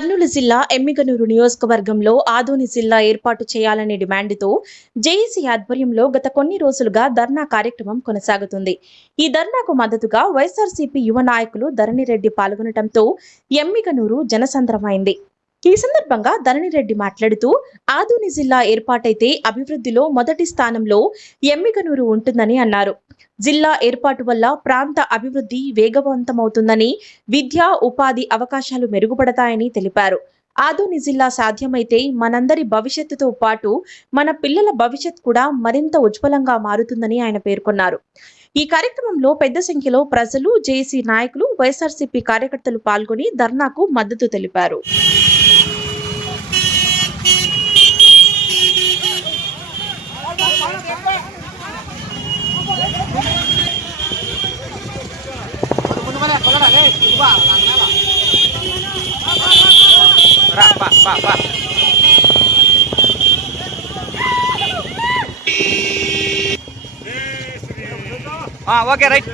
కర్నూలు జిల్లా ఎమ్మిగనూరు నియోజకవర్గంలో ఆదోని జిల్లా ఏర్పాటు చేయాలనే డిమాండ్తో జేఏసీ ఆధ్వర్యంలో గత కొన్ని రోజులుగా ధర్నా కార్యక్రమం కొనసాగుతుంది. ఈ ధర్నాకు మద్దతుగా వైఎస్ఆర్సీపీ యువ నాయకులు ధరణిరెడ్డి పాల్గొనడంతో ఎమ్మిగనూరు జనసంద్రమైంది. ఈ సందర్భంగా ధరణిరెడ్డి మాట్లాడుతూ ఆదోని జిల్లా ఏర్పాటైతే అభివృద్ధిలో మొదటి స్థానంలో ఎమ్మిగనూరు ఉంటుందని అన్నారు. జిల్లా ఏర్పాటు వల్ల ప్రాంత అభివృద్ధి వేగవంతమవుతుందని, విద్యా ఉపాధి అవకాశాలు మెరుగుపడతాయని తెలిపారు. ఆదోని జిల్లా సాధ్యమైతే మనందరి భవిష్యత్తుతో పాటు మన పిల్లల భవిష్యత్ కూడా మరింత ఉజ్వలంగా మారుతుందని ఆయన పేర్కొన్నారు. ఈ కార్యక్రమంలో పెద్ద సంఖ్యలో ప్రజలు, జేఏసీ నాయకులు, వైఎస్ఆర్సీపీ కార్యకర్తలు పాల్గొని ధర్నాకు మద్దతు తెలిపారు. Okay right.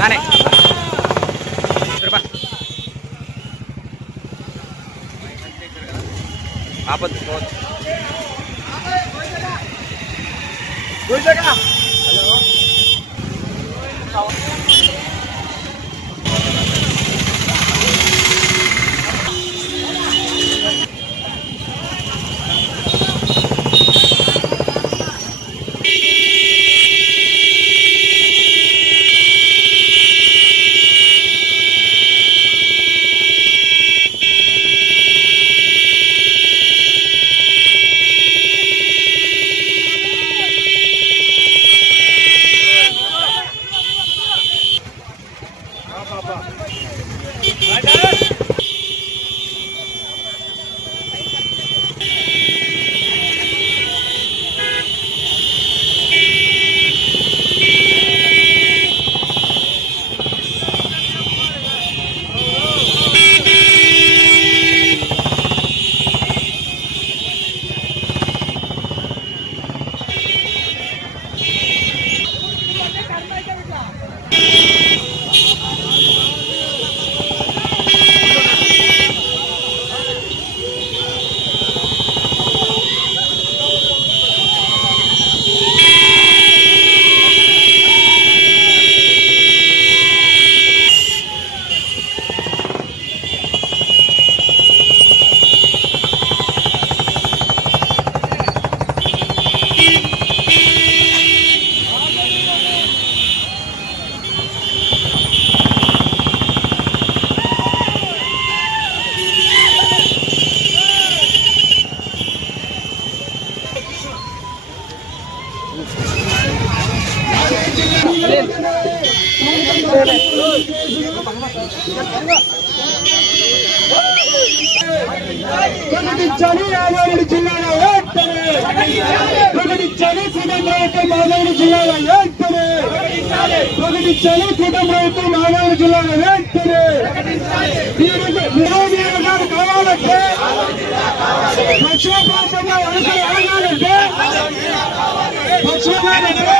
నానే ఆపద్దు ప్రకటించాలి ఆదోని జిల్లాలో వెంటనే, ప్రకటించాలి కూటమి ప్రభుత్వం ఆదోని జిల్లాలో వెంటనే, ప్రకటించాలి కూటమి ప్రభుత్వం ఆదోని జిల్లాలో వెంటనే. నిరోధీకరణ కావాలంటే, పశ్చిమ ప్రాంతంలో వలసలు ఆగాలంటే, పశ్చిమ ప్రాంతంలో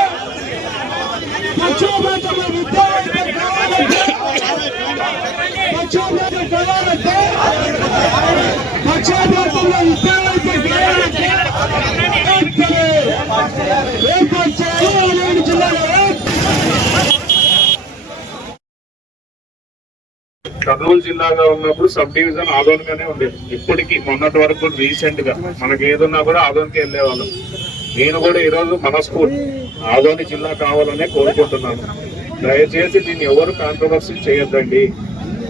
విద్యావంతులు కావాలంటే, పశ్చిమ ప్రాంతం కావాలంటే, పశ్చిమ ప్రాంతంలో విద్యావంతులు కావాలంటే ఏర్పాటు చేయాలి. ఆదోని జిల్లాలో కర్నూలు జిల్లాగా ఉన్నప్పుడు సబ్ డివిజన్ ఆదోన్గానే ఉండేది. ఇప్పటికీ మొన్నటి వరకు రీసెంట్ గా మనకి ఏదున్నా కూడా ఆదోన్కి వెళ్ళేవాళ్ళం. నేను కూడా ఈరోజు మనస్ఫూర్తి ఆదోని జిల్లా కావాలనే కోరుకుంటున్నాను. దయచేసి దీన్ని ఎవరు కాంట్రవర్సీ చేయొద్దండి.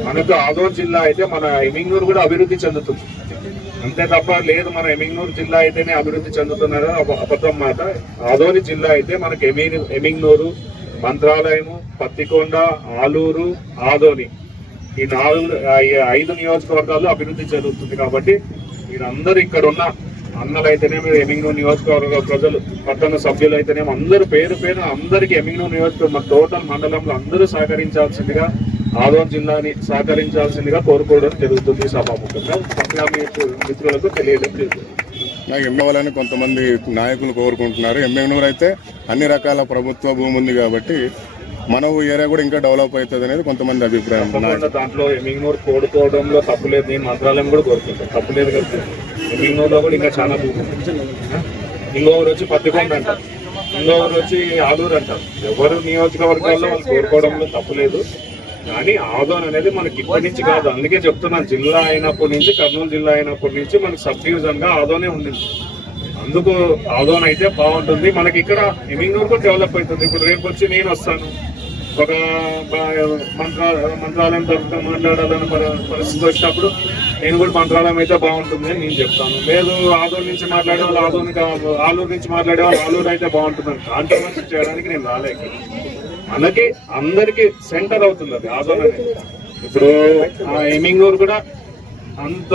మనకు ఆదోన్ జిల్లా అయితే మన ఎమింగనూరు కూడా అభివృద్ధి చెందుతుంది, అంతే తప్ప లేదు మన ఎమింగనూరు జిల్లా అయితేనే అభివృద్ధి చెందుతున్నారో అబద్ధం మాట. ఆదోని జిల్లా అయితే మనకి ఎమింగనూరు, మంత్రాలయము, పత్తికొండ, ఆలూరు, ఆదోని ఈ 5 నియోజకవర్గాల్లో అభివృద్ధి జరుగుతుంది. కాబట్టి మీరందరూ ఇక్కడ ఉన్న అన్నలు అయితేనే, మీరు ఎమింగనూరు నియోజకవర్గ ప్రజలు, పట్టణ సభ్యులు అయితేనేమో అందరూ పేరు అందరికీ ఎమింగనూరు నియోజకవర్గం టోటల్ మండలంలో అందరూ సహకరించాల్సిందిగా, ఆదోన్ జిల్లాని సహకరించాల్సిందిగా కోరుకోవడం జరుగుతుంది సభాముఖంగా. మిత్రులకు తెలియడం జరుగుతుంది. నాకు ఎమ్మెల్యేలని కొంతమంది నాయకులు కోరుకుంటున్నారు. ఎమ్మెల్యేనూరు అయితే అన్ని రకాల ప్రభుత్వ భూమి ఉంది కాబట్టి మన ఏరియా కూడా ఇంకా డెవలప్ అవుతుంది అనేది కొంతమంది అభిప్రాయం. దాంట్లో ఎమింగనూరు కోరుకోవడంలో తప్పులేదు, నేను మంత్రాలయం కూడా కోరుకుంటాను, తప్పులేదు కదా. ఎమింగనూరులో కూడా ఇంకా చాలా భూమి ఉంది. ఇంకొకరు వచ్చి పత్తికొండ అంటారు, ఇంకొకరు వచ్చి ఆలూరు అంటారు. ఎవరు నియోజకవర్గాల్లో వాళ్ళు కోరుకోవడంలో తప్పులేదు. కానీ ఆదోన్ అనేది మనకి ఇప్పటి నుంచి కాదు, అందుకే చెప్తున్నాను, జిల్లా అయినప్పటి నుంచి, కర్నూలు జిల్లా అయినప్పటి నుంచి మనకి సబ్ డివిజన్ గా ఆదోనే ఉండింది. అందుకు ఆదోన్ అయితే బాగుంటుంది. మనకి ఇక్కడ ఎమింగనూరు కూడా డెవలప్ అవుతుంది. ఇప్పుడు రేపు వచ్చి నేను వస్తాను, ఒక మంత్రాలయం తరఫున మాట్లాడాలన్న పరిస్థితి వచ్చినప్పుడు నేను కూడా మంత్రాలయం అయితే బాగుంటుంది అని నేను చెప్తాను. లేదు ఆదోన్ నుంచి మాట్లాడే వాళ్ళు ఆలూరు నుంచి మాట్లాడే వాళ్ళు ఆలూరు అయితే బాగుంటుందని కాంట్రవర్సీ చేయడానికి నేను రాలేక. మనకి అందరికి సెంటర్ అవుతుంది అది ఆదోన్ అనేది. ఇప్పుడు ఎమింగనూరు కూడా అంత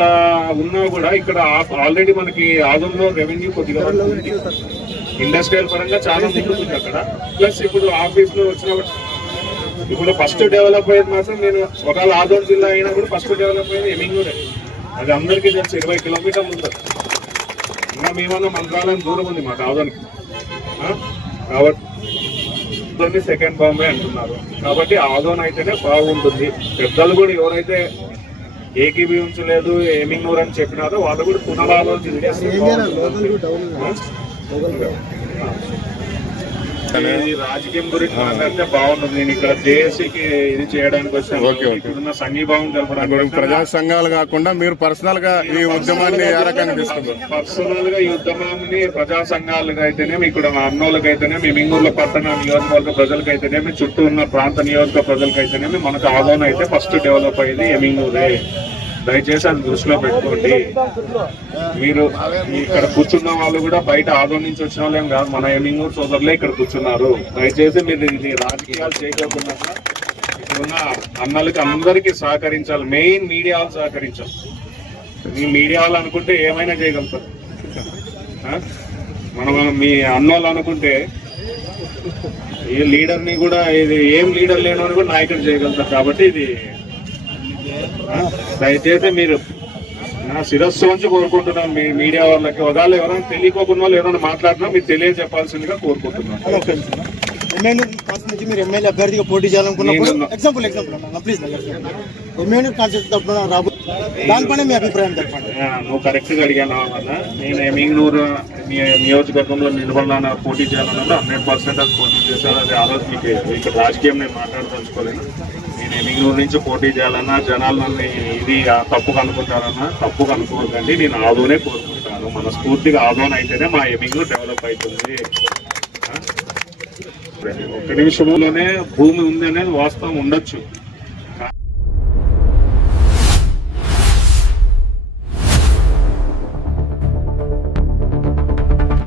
ఉన్నా కూడా ఇక్కడ ఆల్రెడీ మనకి ఆదోన్లో రెవెన్యూ కొద్దిగా ఉంది, ఇండస్ట్రియల్ పరంగా చాలా ముందుకుంది అక్కడ. ప్లస్ ఇప్పుడు ఆఫీస్ లో వచ్చినప్పుడు ఇప్పుడు ఫస్ట్ డెవలప్ అయ్యేది మాత్రం, నేను ఒకవేళ ఆదోన్ జిల్లా అయినా కూడా ఫస్ట్ డెవలప్ అయ్యేది ఎమింగనూరే. అది అందరికీ తెలుసు, 20 కిలోమీటర్లు ఉంది. ఇంకా మేమన్నా మంత్రాలయం దూరం ఉంది మాకు ఆదోన్కి. కాబట్టి సెకండ్ బాంబే అంటున్నారు. కాబట్టి ఆదోన్ అయితేనే బాగుంటుంది. పెద్దలు కూడా ఎవరైతే ఏకీభవించలేదు ఎమింగనూరు అని చెప్పినారో వాళ్ళు కూడా పునరాలోచన చేస్తే రాజకీయం గురించి మాట్లాడితే బాగుంటుంది. నేను ఇక్కడ జేఏసీకి ఇది చేయడానికి వచ్చాను, ఇప్పుడున్న సంఘీభావం తెలపడానికి. ప్రజా సంఘాలు కాకుండా మీరు పర్సనల్ గా ఈ ఉద్యమాన్ని ఏ రకంగా తీసుకుంటారు? పర్సనల్ గా ఈ ఉద్యమాన్ని ప్రజా సంఘాలుగా అయితేనేమి, ఇక్కడ అన్నోళ్ళకి అయితేనేమి, ఎమింగనూరు పట్టణ నియోజకవర్గ ప్రజలకైతేనేమి, చుట్టూ ఉన్న ప్రాంత నియోజక ప్రజలకైతేనేమి, మనకు ఆదోన్ అయితే ఫస్ట్ డెవలప్ అయ్యేది ఎమింగనూరే. దయచేసి అది దృష్టిలో పెట్టుకోండి. మీరు ఇక్కడ కూర్చున్న వాళ్ళు కూడా బయట ఆదోన్ నుంచి వచ్చిన వాళ్ళేం కాదు, మన ఎమింగనూరు సోదరులే ఇక్కడ కూర్చున్నారు. దయచేసి మీరు ఇది రాజకీయాలు చేయకుండా ఇక్కడున్న అన్నలకి అందరికీ సహకరించాలి. మెయిన్ మీడియా వాళ్ళు సహకరించాలి. మీ మీడియా వాళ్ళు అనుకుంటే ఏమైనా చేయగలుగుతారు. మనం మీ అన్నోళ్ళు అనుకుంటే ఈ లీడర్ని కూడా, ఇది ఏం లీడర్ లేని కూడా నాయకుడు చేయగలుగుతారు. కాబట్టి ఇది దయచేసి మీరు నా శిరస్సు నుంచి కోరుకుంటున్నాను మీ మీడియా వాళ్ళకి. ఒకవేళ ఎవరైనా తెలియకోకుండా వాళ్ళు ఎవరైనా మాట్లాడినా మీరు తెలియజెప్పాల్సిందిగా కోరుకుంటున్నాను. మీరు ఎమ్మెల్యే అభ్యర్థిగా పోటీ చేయాలనుకున్నప్పుడు ఎగ్జాంపుల్ ప్లీజ్ ఎమ్మెల్యే కాన్సెప్ట్ దానిపైన మీ అభిప్రాయం చెప్పండి. నువ్వు కరెక్ట్ గా అడిగాను అన్న. నేను ఎమింగనూరు నియోజకవర్గంలో నిలబడాలని పోటీ చేయాలన్నా 100% అది పోటీ చేశాను. అది ఆ రోజు మీకు ఇక్కడ రాజకీయం నేను మాట్లాడదలుచుకోలేను. నేను ఎమింగనూరు నుంచి పోటీ చేయాలన్నా జనాలు నన్ను ఇది తప్పుగా అనుకుంటారన్నా, తప్పుగా అనుకోకండి. నేను ఆదోనే కోరుకుంటాను. మనస్ఫూర్తిగా ఆదోన్ అయితేనే మా ఎమింగనూరు డెవలప్ అవుతుంది. ఒక నిమిషంలోనే భూమి ఉంది అనేది వాస్తవం ఉండొచ్చు,